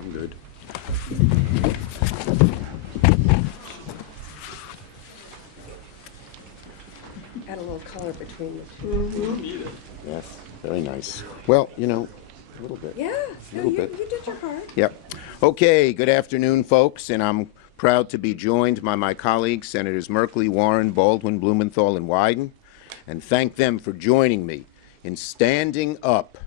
I'm good. Add a little color between the two. Yes, very nice. Well, a little bit. Yeah, no, you did your part. Yep. Okay, good afternoon, folks, and I'm proud to be joined by my colleagues, Senators Merkley, Warren, Baldwin, Blumenthal, and Wyden, and thank them for joining me in standing up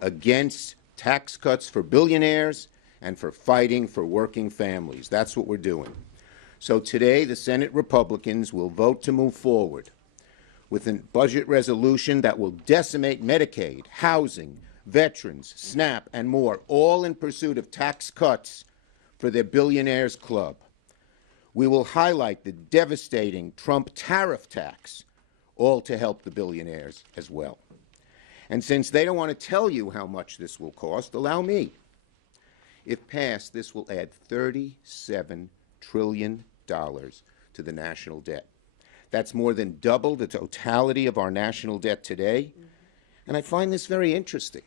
against tax cuts for billionaires and for fighting for working families. That's what we're doing. So today, the Senate Republicans will vote to move forward with a budget resolution that will decimate Medicaid, housing, veterans, SNAP, and more, all in pursuit of tax cuts for their billionaires club. We will highlight the devastating Trump tariff tax, all to help the billionaires as well. And since they don't want to tell you how much this will cost, allow me. If passed, this will add $37 trillion to the national debt. That's more than double the totality of our national debt today. And I find this very interesting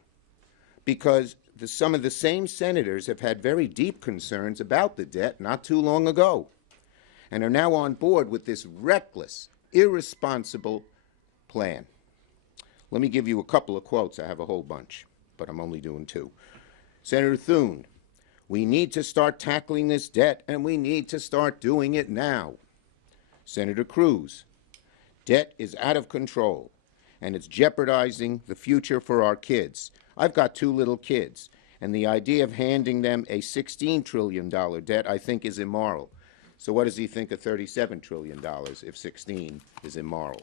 because some of the same senators have had very deep concerns about the debt not too long ago and are now on board with this reckless, irresponsible plan. Let me give you a couple of quotes. I have a whole bunch, but I'm only doing two. Senator Thune, we need to start tackling this debt, and we need to start doing it now. Senator Cruz, debt is out of control, and it's jeopardizing the future for our kids. I've got two little kids, and the idea of handing them a $16 trillion debt I think is immoral. So what does he think of $37 trillion if 16 is immoral?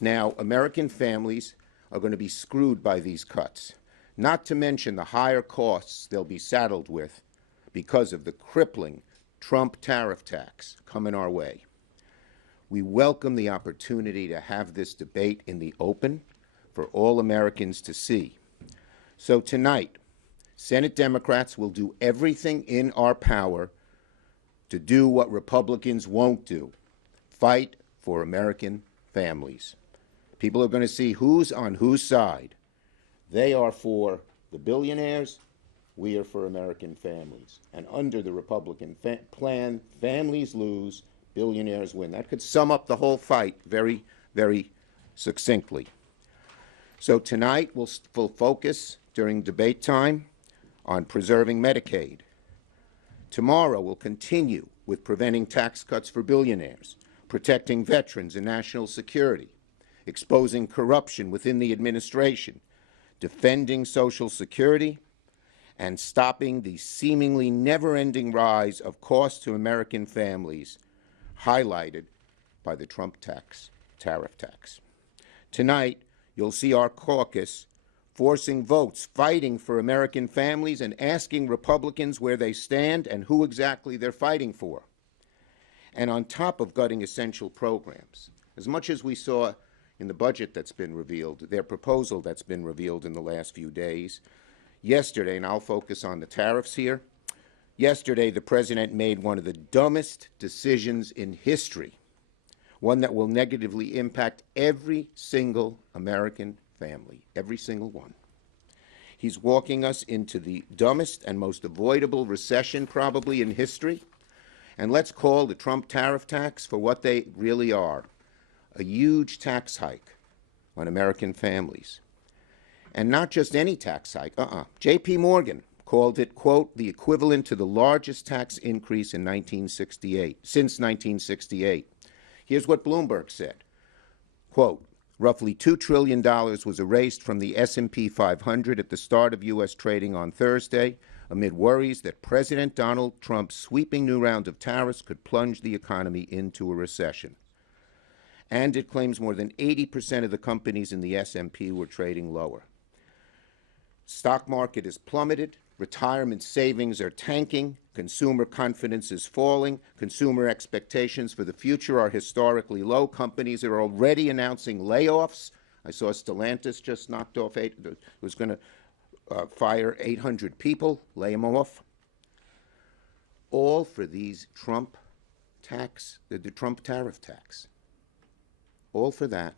Now, American families are going to be screwed by these cuts, not to mention the higher costs they'll be saddled with because of the crippling Trump tariff tax coming our way. We welcome the opportunity to have this debate in the open for all Americans to see. So tonight, Senate Democrats will do everything in our power to do what Republicans won't do, fight for American families. People are going to see who's on whose side. They are for the billionaires. We are for American families. And under the Republican plan, families lose, billionaires win. That could sum up the whole fight very, very succinctly. So tonight we'll focus during debate time on preserving Medicaid. Tomorrow we'll continue with preventing tax cuts for billionaires, protecting veterans and national security, exposing corruption within the administration, defending Social Security, and stopping the seemingly never-ending rise of costs to American families highlighted by the Trump tariff tax. Tonight, you'll see our caucus forcing votes, fighting for American families, and asking Republicans where they stand and who exactly they're fighting for. And on top of gutting essential programs, as much as we saw in the budget that's been revealed, their proposal that's been revealed in the last few days, yesterday, and I'll focus on the tariffs here, yesterday the president made one of the dumbest decisions in history, one that will negatively impact every single American family, every single one. He's walking us into the dumbest and most avoidable recession probably in history. And let's call the Trump tariff tax for what they really are, a huge tax hike on American families. And not just any tax hike, J.P. Morgan called it, quote, the equivalent to the largest tax increase in since 1968. Here's what Bloomberg said, quote, roughly $2 trillion was erased from the S&P 500 at the start of U.S. trading on Thursday, amid worries that President Donald Trump's sweeping new round of tariffs could plunge the economy into a recession. And it claims more than 80% of the companies in the S&P were trading lower. Stock market is plummeted, retirement savings are tanking, consumer confidence is falling, consumer expectations for the future are historically low, companies are already announcing layoffs. I saw Stellantis just was going to fire 800 people, lay them off. All for these Trump the Trump tariff tax. All for that,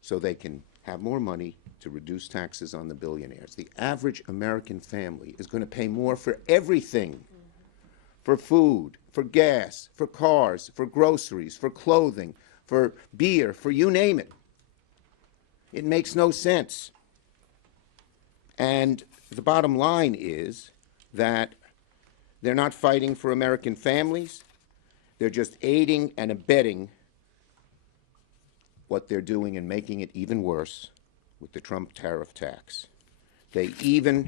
so they can have more money to reduce taxes on the billionaires. The average American family is going to pay more for everything, for food, for gas, for cars, for groceries, for clothing, for beer, for you name it. It makes no sense. And the bottom line is that they're not fighting for American families. They're just aiding and abetting what they're doing and making it even worse with the Trump tariff tax. They even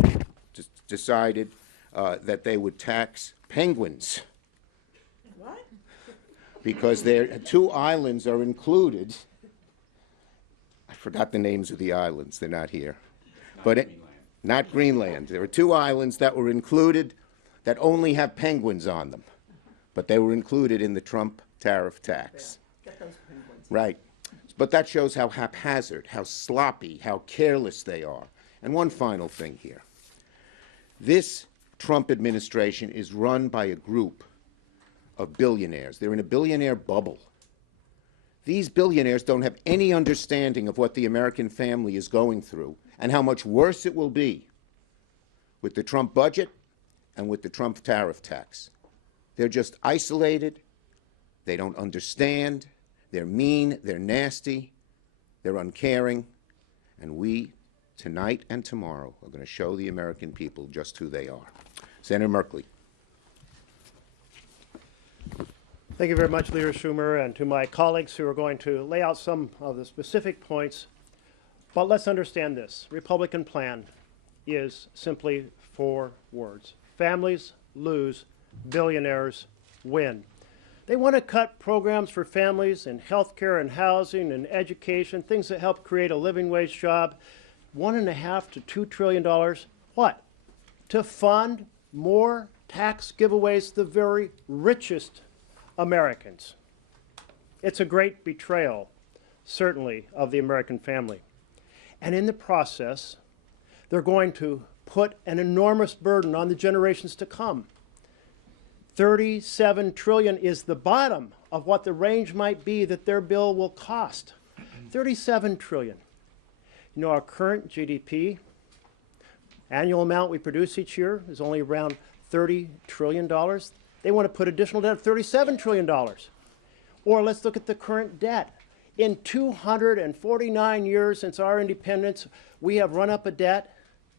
decided that they would tax penguins. What? Because their 2 islands are included. I forgot the names of the islands. They're not here. Not Greenland. There are 2 islands that were included that only have penguins on them, but they were included in the Trump tariff tax. Get those penguins. Right. But that shows how haphazard, how sloppy, how careless they are. And one final thing here. This Trump administration is run by a group of billionaires. They're in a billionaire bubble. These billionaires don't have any understanding of what the American family is going through and how much worse it will be with the Trump budget and with the Trump tariff tax. They're just isolated. They don't understand. They're mean. They're nasty. They're uncaring. And we, tonight and tomorrow, are going to show the American people just who they are. Senator Merkley. Thank you very much, Leader Schumer, and to my colleagues who are going to lay out some of the specific points. But let's understand this. Republican plan is simply 4 words. Families lose, billionaires win. They want to cut programs for families in health care and housing and education, things that help create a living wage job. $1.5 to $2 trillion. What? To fund more tax giveaways to the very richest Americans. It's a great betrayal, certainly, of the American family. And in the process, they're going to put an enormous burden on the generations to come. $37 trillion is the bottom of what the range might be that their bill will cost. $37 trillion. You know, our current GDP, annual amount we produce each year, is only around $30 trillion. They want to put additional debt of $37 trillion. Or let's look at the current debt. In 249 years since our independence, we have run up a debt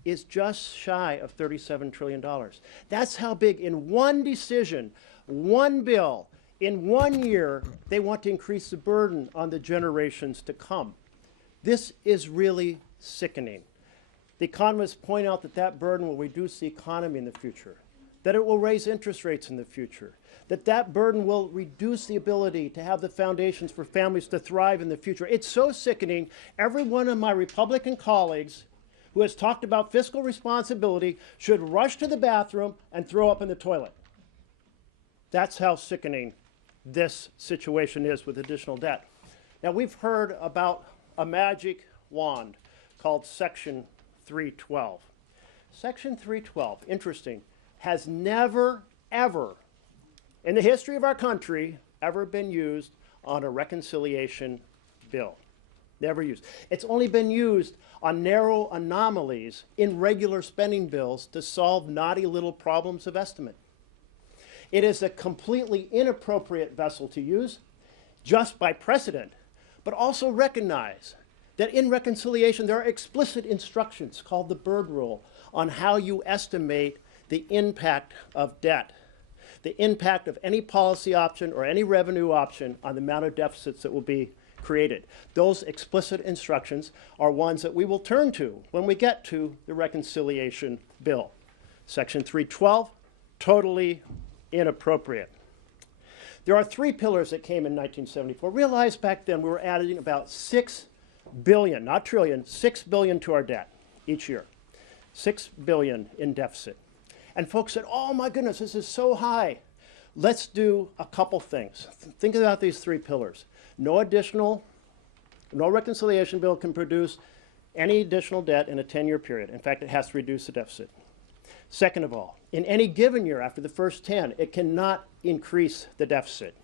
is just shy of $37 trillion. That's how big, in one decision, one bill, in 1 year, they want to increase the burden on the generations to come. This is really sickening. The economists point out that that burden will reduce the economy in the future, that it will raise interest rates in the future, that that burden will reduce the ability to have the foundations for families to thrive in the future. It's so sickening. Every one of my Republican colleagues who has talked about fiscal responsibility should rush to the bathroom and throw up in the toilet. That's how sickening this situation is with additional debt. Now, we've heard about a magic wand called Section 312. Section 312, interesting, has never, ever, in the history of our country, ever been used on a reconciliation bill. Never used. It's only been used on narrow anomalies in regular spending bills to solve naughty little problems of estimate. It is a completely inappropriate vessel to use just by precedent, but also recognize that in reconciliation there are explicit instructions called the Byrd Rule on how you estimate the impact of debt, the impact of any policy option or any revenue option on the amount of deficits that will be created. Those explicit instructions are ones that we will turn to when we get to the reconciliation bill. Section 312, totally inappropriate. There are 3 pillars that came in 1974. Realize back then we were adding about 6 billion, not trillion, 6 billion to our debt each year. 6 billion in deficit. And folks said, oh my goodness, this is so high. Let's do a couple things. Think about these 3 pillars. No reconciliation bill can produce any additional debt in a 10-year period. In fact, it has to reduce the deficit. Second of all, in any given year after the first 10, it cannot increase the deficit.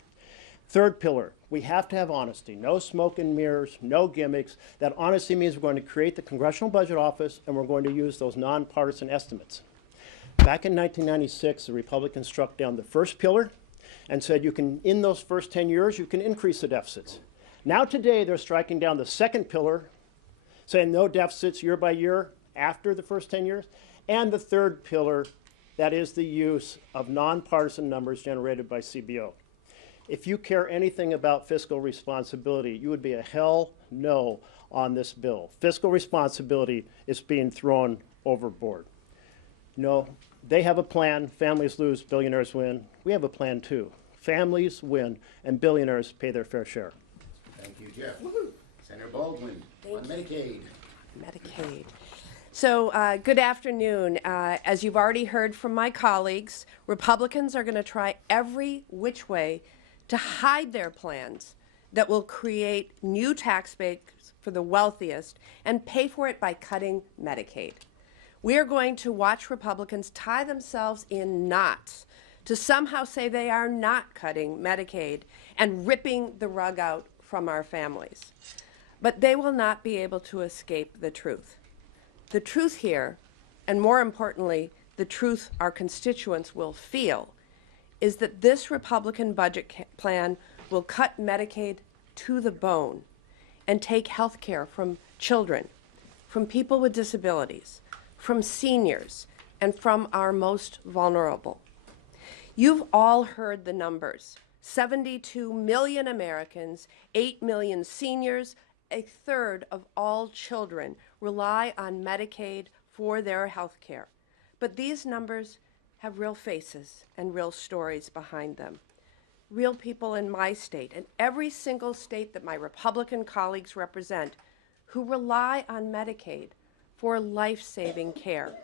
Third pillar, We have to have honesty. No smoke and mirrors, no gimmicks. That honesty means we're going to create the Congressional Budget Office and we're going to use those nonpartisan estimates. Back in 1996, the Republicans struck down the first pillar and said you can, in those first 10 years, you can increase the deficits. Now today, they're striking down the second pillar, saying no deficits year by year after the first 10 years, and the third pillar, that is the use of nonpartisan numbers generated by CBO. If you care anything about fiscal responsibility, you would be a hell no on this bill. Fiscal responsibility is being thrown overboard. No, they have a plan. Families lose, billionaires win. We have a plan too. Families win, and billionaires pay their fair share. Thank you, Jeff. Senator Baldwin on Medicaid. Medicaid. So good afternoon. As you've already heard from my colleagues, Republicans are going to try every which way to hide their plans that will create new tax base for the wealthiest and pay for it by cutting Medicaid. We are going to watch Republicans tie themselves in knots to somehow say they are not cutting Medicaid and ripping the rug out from our families. But they will not be able to escape the truth. The truth here, and more importantly, the truth our constituents will feel, is that this Republican budget plan will cut Medicaid to the bone and take health care from children, from people with disabilities, from seniors, and from our most vulnerable. You've all heard the numbers. 72 million Americans, 8 million seniors, a third of all children rely on Medicaid for their health care. But these numbers have real faces and real stories behind them. Real people in my state and every single state that my Republican colleagues represent who rely on Medicaid for life-saving care.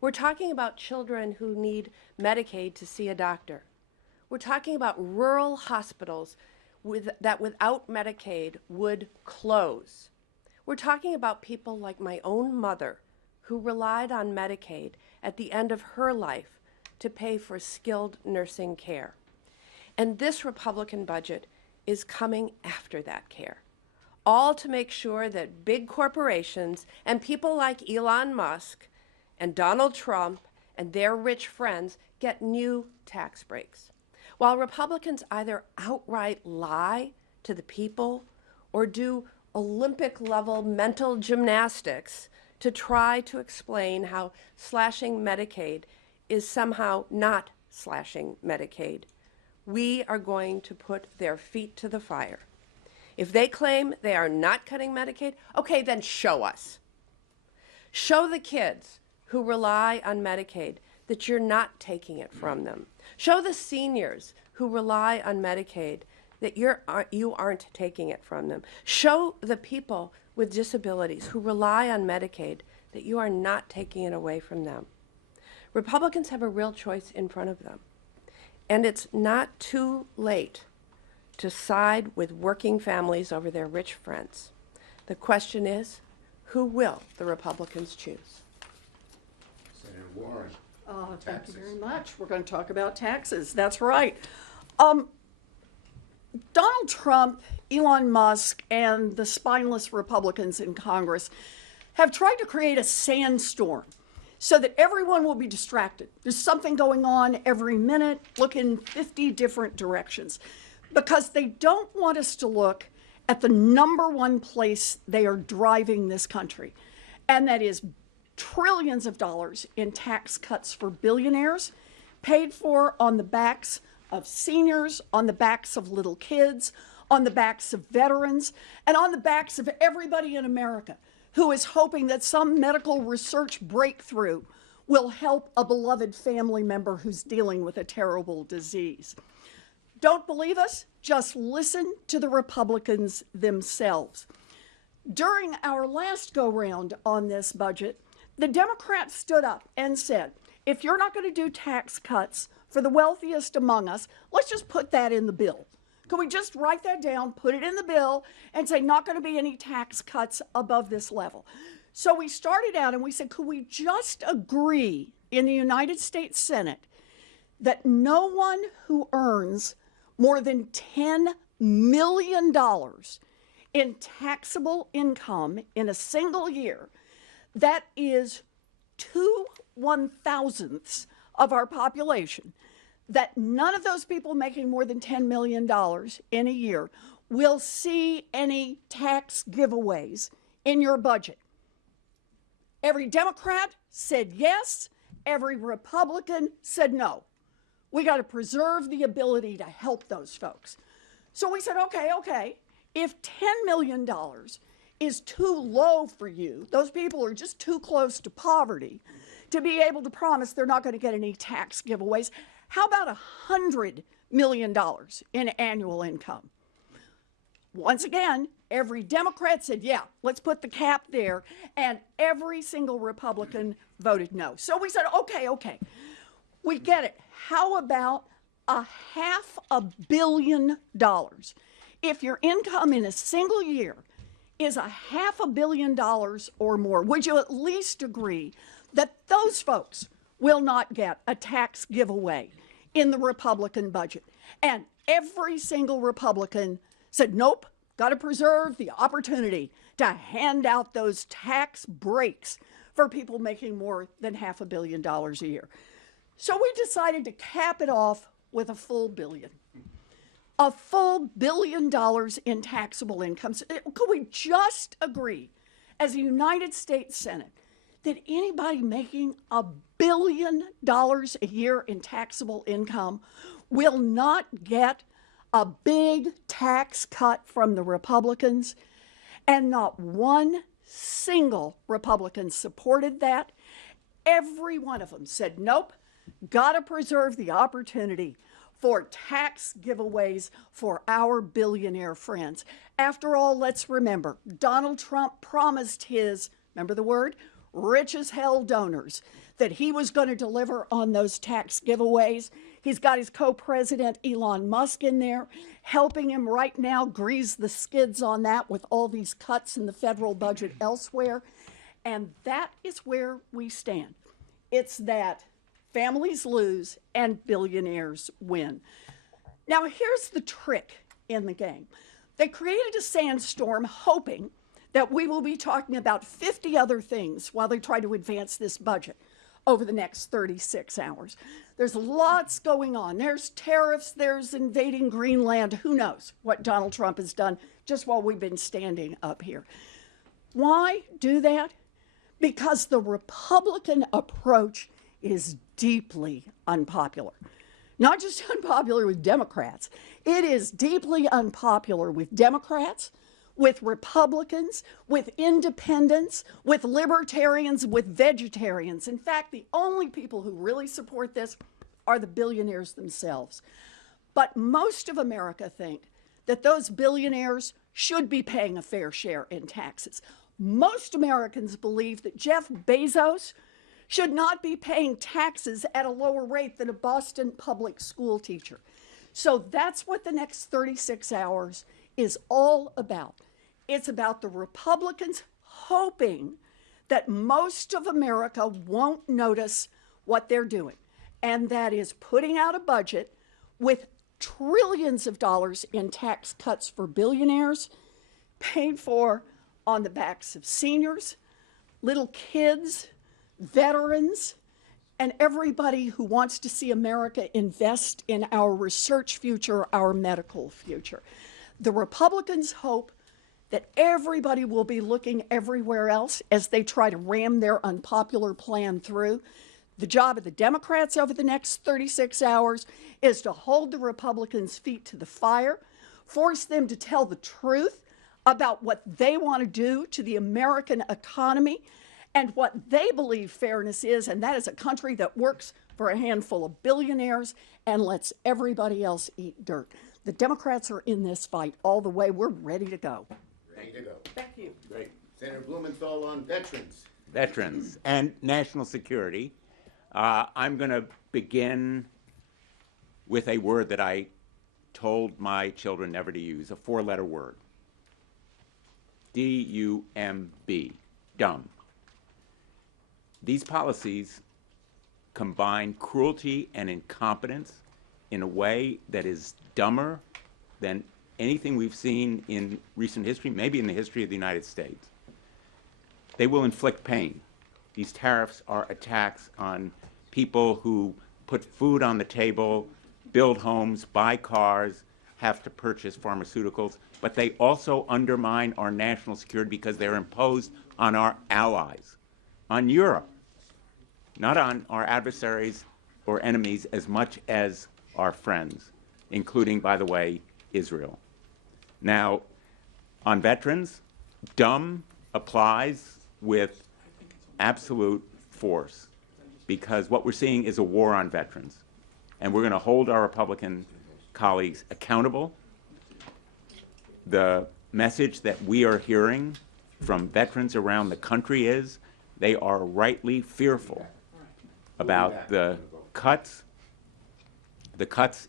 We're talking about children who need Medicaid to see a doctor. We're talking about rural hospitals that without Medicaid would close. We're talking about people like my own mother who relied on Medicaid at the end of her life to pay for skilled nursing care. And this Republican budget is coming after that care, all to make sure that big corporations and people like Elon Musk and Donald Trump and their rich friends get new tax breaks. While Republicans either outright lie to the people or do Olympic-level mental gymnastics to try to explain how slashing Medicaid is somehow not slashing Medicaid, we are going to put their feet to the fire. If they claim they are not cutting Medicaid, okay, then show us. Show the kids who rely on Medicaid that you're not taking it from them. Show the seniors who rely on Medicaid that you aren't taking it from them. Show the people with disabilities who rely on Medicaid that you are not taking it away from them. Republicans have a real choice in front of them. And it's not too late to side with working families over their rich friends. The question is, who will the Republicans choose? Senator Warren. Thank you very much. We're going to talk about taxes. That's right. Donald Trump, Elon Musk, and the spineless Republicans in Congress have tried to create a sandstorm so that everyone will be distracted. There's something going on every minute, look in 50 different directions, because they don't want us to look at the number one place they are driving this country, and that is trillions of dollars in tax cuts for billionaires, paid for on the backs of seniors, on the backs of little kids, on the backs of veterans, and on the backs of everybody in America who is hoping that some medical research breakthrough will help a beloved family member who's dealing with a terrible disease. Don't believe us? Just listen to the Republicans themselves. During our last go-round on this budget, the Democrats stood up and said, if you're not going to do tax cuts for the wealthiest among us, let's just put that in the bill. Could we just write that down, put it in the bill, and say not going to be any tax cuts above this level? So we started out and we said, could we just agree in the United States Senate that no one who earns more than $10 million in taxable income in a single year, that is 2/1000ths of our population, that none of those people making more than $10 million in a year will see any tax giveaways in your budget. Every Democrat said yes, every Republican said no. We got to preserve the ability to help those folks. So we said, okay, if $10 million is too low for you, those people are just too close to poverty to be able to promise they're not going to get any tax giveaways, how about $100 million in annual income? Once again, every Democrat said, yeah, let's put the cap there, and every single Republican voted no. So we said, okay, we get it. How about $500 million? If your income in a single year is $500 million or more, would you at least agree that those folks will not get a tax giveaway in the Republican budget? And every single Republican said, nope, got to preserve the opportunity to hand out those tax breaks for people making more than $500 million a year. So we decided to cap it off with a full billion. A full $1 billion in taxable income. So could we just agree as a United States Senate that anybody making $1 billion a year in taxable income will not get a big tax cut from the Republicans? And not one single Republican supported that. Every one of them said, nope, got to preserve the opportunity for tax giveaways for our billionaire friends. After all, let's remember, Donald Trump promised his, remember the word, rich as hell donors, that he was going to deliver on those tax giveaways. He's got his co-president Elon Musk in there, helping him right now grease the skids on that with all these cuts in the federal budget elsewhere. And that is where we stand. It's that families lose and billionaires win. Now, here's the trick in the game. They created a sandstorm hoping that we will be talking about 50 other things while they try to advance this budget over the next 36 hours. There's lots going on. There's tariffs, there's invading Greenland. Who knows what Donald Trump has done just while we've been standing up here. Why do that? Because the Republican approach is deeply unpopular. Not just unpopular with Democrats. It is deeply unpopular with Democrats, with Republicans, with independents, with libertarians, with vegetarians. In fact, the only people who really support this are the billionaires themselves. But most of America think that those billionaires should be paying a fair share in taxes. Most Americans believe that Jeff Bezos should not be paying taxes at a lower rate than a Boston public school teacher. So that's what the next 36 hours is all about. It's about the Republicans hoping that most of America won't notice what they're doing, and that is putting out a budget with trillions of dollars in tax cuts for billionaires, paid for on the backs of seniors, little kids, veterans, and everybody who wants to see America invest in our research future, our medical future. The Republicans hope that everybody will be looking everywhere else as they try to ram their unpopular plan through. The job of the Democrats over the next 36 hours is to hold the Republicans' feet to the fire, force them to tell the truth about what they want to do to the American economy and what they believe fairness is, and that is a country that works for a handful of billionaires and lets everybody else eat dirt. The Democrats are in this fight all the way. We're ready to go. Ready to go. Thank you. Great. Senator Blumenthal on veterans. Veterans and national security. I'm going to begin with a word that I told my children never to use, a four-letter word. D-U-M-B, dumb. These policies combine cruelty and incompetence in a way that is dumber than anything we've seen in recent history, maybe in the history of the United States. They will inflict pain. These tariffs are attacks on people who put food on the table, build homes, buy cars, have to purchase pharmaceuticals, but they also undermine our national security because they're imposed on our allies, on Europe, not on our adversaries or enemies as much as our friends, including, by the way, Israel. Now, on veterans, dumb applies with absolute force, because what we're seeing is a war on veterans. And we're going to hold our Republican colleagues accountable. The message that we are hearing from veterans around the country is they are rightly fearful about the cuts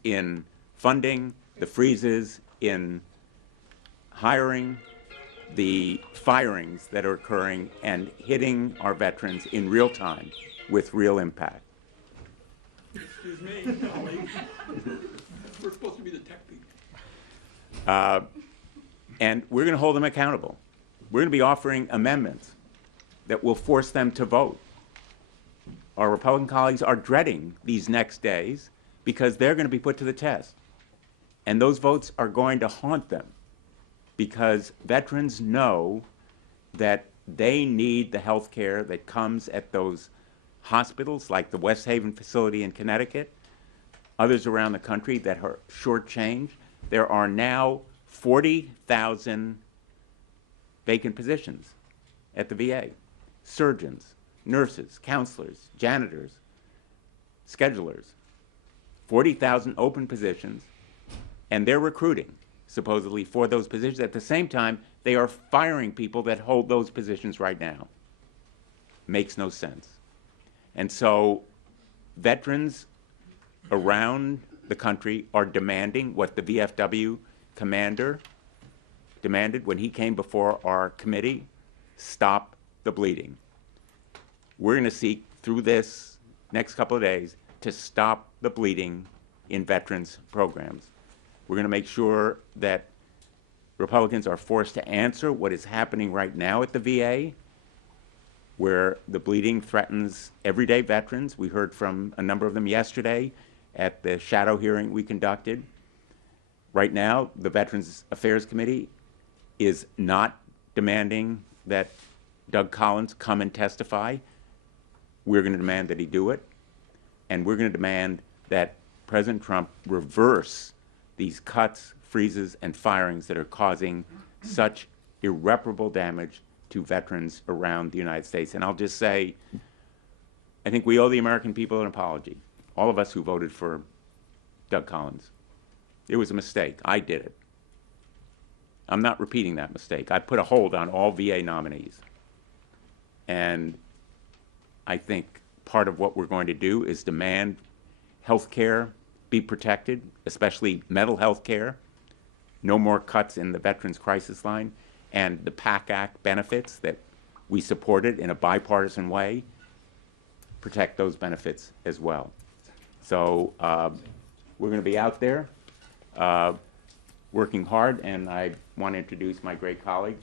in funding, the freezes in hiring, the firings that are occurring and hitting our veterans in real time with real impact. Excuse me, colleague. We're supposed to be the tech people. And we're going to hold them accountable. We're going to be offering amendments that will force them to vote. Our Republican colleagues are dreading these next days because they're going to be put to the test. And those votes are going to haunt them because veterans know that they need the health care that comes at those hospitals like the West Haven facility in Connecticut, others around the country that are shortchanged. There are now 40,000 vacant positions at the VA. Surgeons, nurses, counselors, janitors, schedulers. 40,000 open positions, and they're recruiting, supposedly, for those positions. At the same time, they are firing people that hold those positions right now. Makes no sense. And so veterans around the country are demanding what the VFW commander demanded when he came before our committee: stop the bleeding. We're going to seek through this next couple of days to stop the bleeding in veterans programs. We're going to make sure that Republicans are forced to answer what is happening right now at the VA, where the bleeding threatens everyday veterans. We heard from a number of them yesterday at the shadow hearing we conducted. Right now, the Veterans Affairs Committee is not demanding that Doug Collins come and testify. We're going to demand that he do it. And we're going to demand that President Trump reverse these cuts, freezes, and firings that are causing such irreparable damage to veterans around the United States. And I'll just say, I think we owe the American people an apology, all of us who voted for Doug Collins. It was a mistake. I did it. I'm not repeating that mistake. I put a hold on all VA nominees. And I think part of what we're going to do is demand health care be protected, especially mental health care, no more cuts in the Veterans Crisis Line, and the PAC Act benefits that we supported in a bipartisan way, protect those benefits as well. So we're going to be out there working hard, and I want to introduce my great colleague,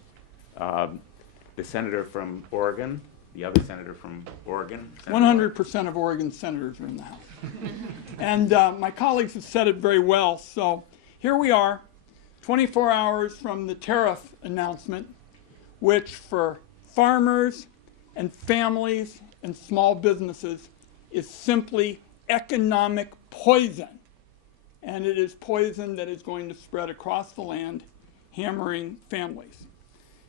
the senator from Oregon, the other senator from Oregon. 100% of Oregon senators are in the House. And my colleagues have said it very well. So here we are, 24 hours from the tariff announcement, which for farmers and families and small businesses is simply economic poison. And it is poison that is going to spread across the land, hammering families.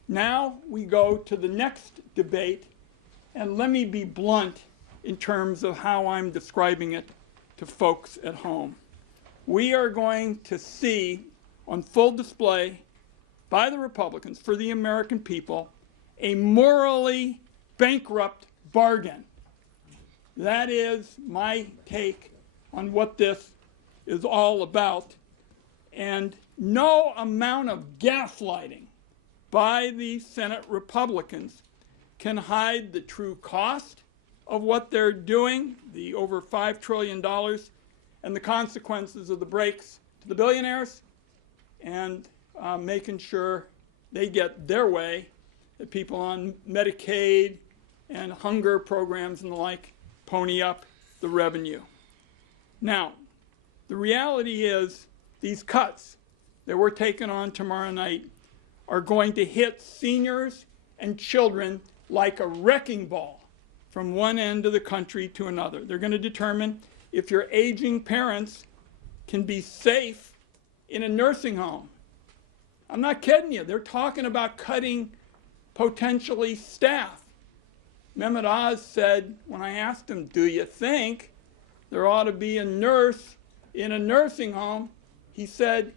Now we go to the next debate, and let me be blunt in terms of how I'm describing it to folks at home. We are going to see on full display by the Republicans for the American people a morally bankrupt bargain. That is my take on what this is all about. And no amount of gaslighting by the Senate Republicans can hide the true cost of what they're doing, the over $5 trillion, and the consequences of the breaks to the billionaires and making sure they get their way, that people on Medicaid and hunger programs and the like pony up the revenue. Now, the reality is these cuts that we're taking on tomorrow night are going to hit seniors and children like a wrecking ball from one end of the country to another. They're going to determine if your aging parents can be safe in a nursing home. I'm not kidding you. They're talking about cutting potentially staff. Mehmet Oz said, when I asked him, do you think there ought to be a nurse in a nursing home? He said,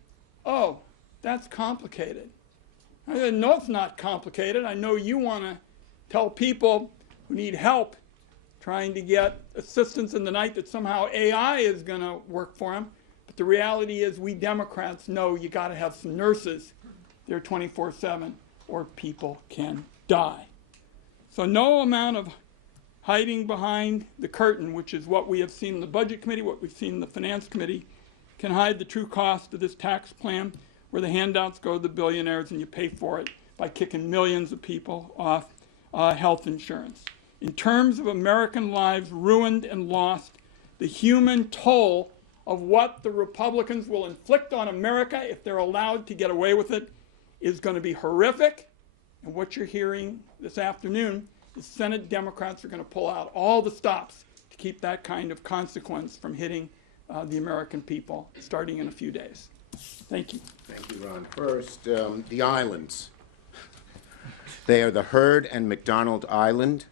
oh, that's complicated. I said, no, it's not complicated. I know you want to tell people who need help trying to get assistance in the night that somehow AI is going to work for them. But the reality is we Democrats know you got to have some nurses there 24/7 or people can die. So no amount of hiding behind the curtain, which is what we have seen in the Budget Committee, what we've seen in the Finance Committee, can hide the true cost of this tax plan where the handouts go to the billionaires and you pay for it by kicking millions of people off health insurance. In terms of American lives ruined and lost, the human toll of what the Republicans will inflict on America if they're allowed to get away with it is going to be horrific. And what you're hearing this afternoon is Senate Democrats are going to pull out all the stops to keep that kind of consequence from hitting the American people starting in a few days. Thank you. Thank you, Ron. First, the islands. They are the Heard and McDonald Island.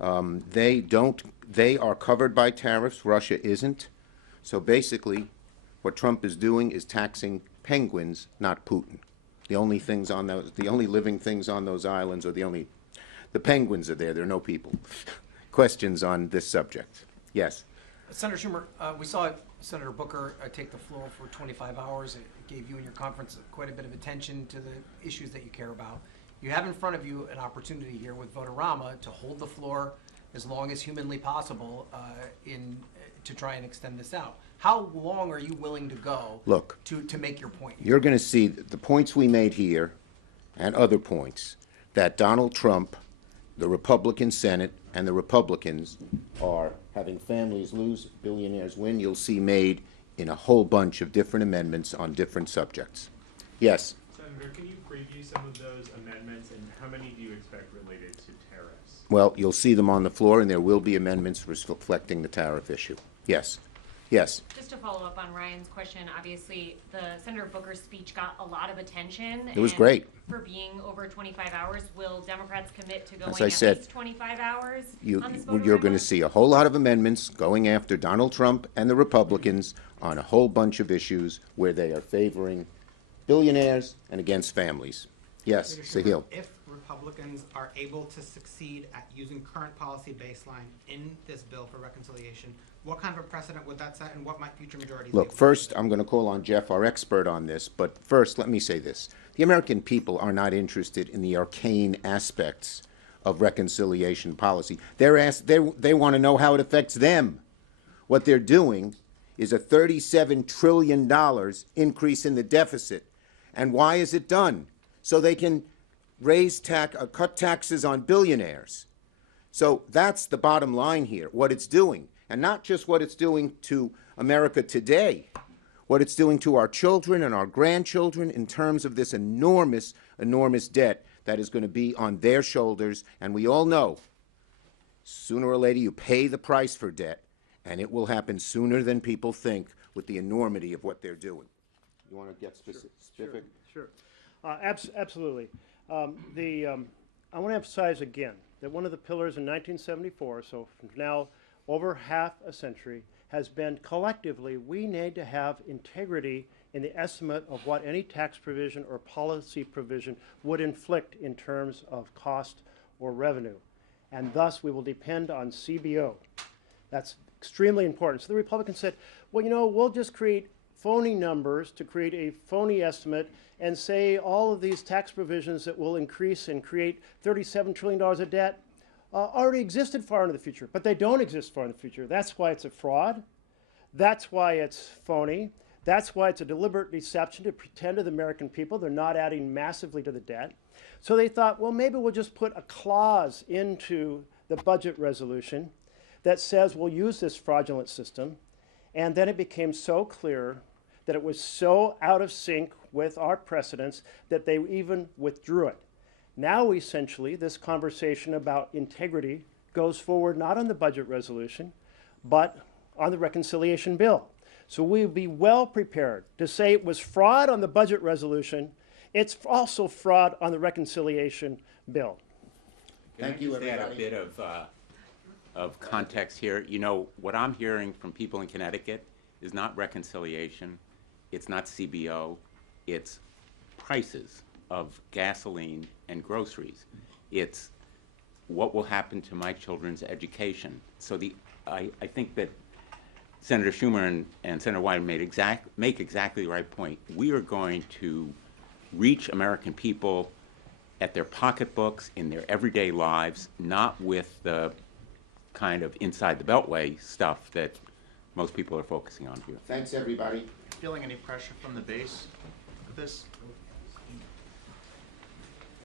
They are covered by tariffs. Russia isn't. So basically, what Trump is doing is taxing penguins, not Putin. The only living things on those islands are the penguins are there. There are no people. Questions on this subject? Yes. Senator Schumer, we saw Senator Booker take the floor for 25 hours. It gave you and your conference quite a bit of attention to the issues that you care about. You have in front of you an opportunity here with Votorama to hold the floor as long as humanly possible to try and extend this out. How long are you willing to go to make your point here? You're going to see the points we made here and other points that Donald Trump, the Republican Senate, and the Republicans are having families lose, billionaires win. You'll see made in a whole bunch of different amendments on different subjects. Yes? Senator, can you preview some of those amendments, and how many do you expect related to tariffs? Well, you'll see them on the floor, and there will be amendments reflecting the tariff issue. Yes. Yes. Just to follow up on Ryan's question, obviously the Senator Booker's speech got a lot of attention. It was great. For being over 25 hours, will Democrats commit to going As I said, at least 25 hours on this you're going to see a whole lot of amendments going after Donald Trump and the Republicans on a whole bunch of issues where they are favoring billionaires and against families. Yes, Sahil. If Republicans are able to succeed at using current policy baseline in this bill for reconciliation, what kind of a precedent would that set, and what might future majorities Look, first, I'm going to call on Jeff, our expert on this, but first, let me say this. The American people are not interested in the arcane aspects of reconciliation policy. They want to know how it affects them. What they're doing is a $37 trillion increase in the deficit. And why is it done? So they can cut taxes on billionaires. So that's the bottom line here, what it's doing. And not just what it's doing to America today, what it's doing to our children and our grandchildren in terms of this enormous, enormous debt that is going to be on their shoulders. And we all know, sooner or later, you pay the price for debt, and it will happen sooner than people think with the enormity of what they're doing. You want to get specific? Sure. Absolutely. I want to emphasize again that one of the pillars in 1974, so from now over half a century, has been collectively we need to have integrity in the estimate of what any tax provision or policy provision would inflict in terms of cost or revenue. And thus we will depend on CBO. That's extremely important. So the Republicans said, well, you know, we'll just create phony numbers to create a phony estimate and say all of these tax provisions that will increase and create $37 trillion of debt already existed far into the future, but they don't exist far in the future. That's why it's a fraud. That's why it's phony. That's why it's a deliberate deception to pretend to the American people they're not adding massively to the debt. So they thought, well, maybe we'll just put a clause into the budget resolution that says we'll use this fraudulent system. And then it became so clear that it was so out of sync with our precedents that they even withdrew it. Now, essentially, this conversation about integrity goes forward not on the budget resolution, but on the reconciliation bill. So we'll be well prepared to say it was fraud on the budget resolution. It's also fraud on the reconciliation bill. Thank you, Can I just add a everybody. bit of context here? You know, what I'm hearing from people in Connecticut is not reconciliation, it's not CBO, it's prices of gasoline and groceries. It's what will happen to my children's education. So I think that Senator Schumer and Senator Wyden make exactly the right point. We are going to reach American people at their pocketbooks, in their everyday lives, not with the kind of inside the beltway stuff that most people are focusing on here. Thanks, everybody. Feeling any pressure from the base of this?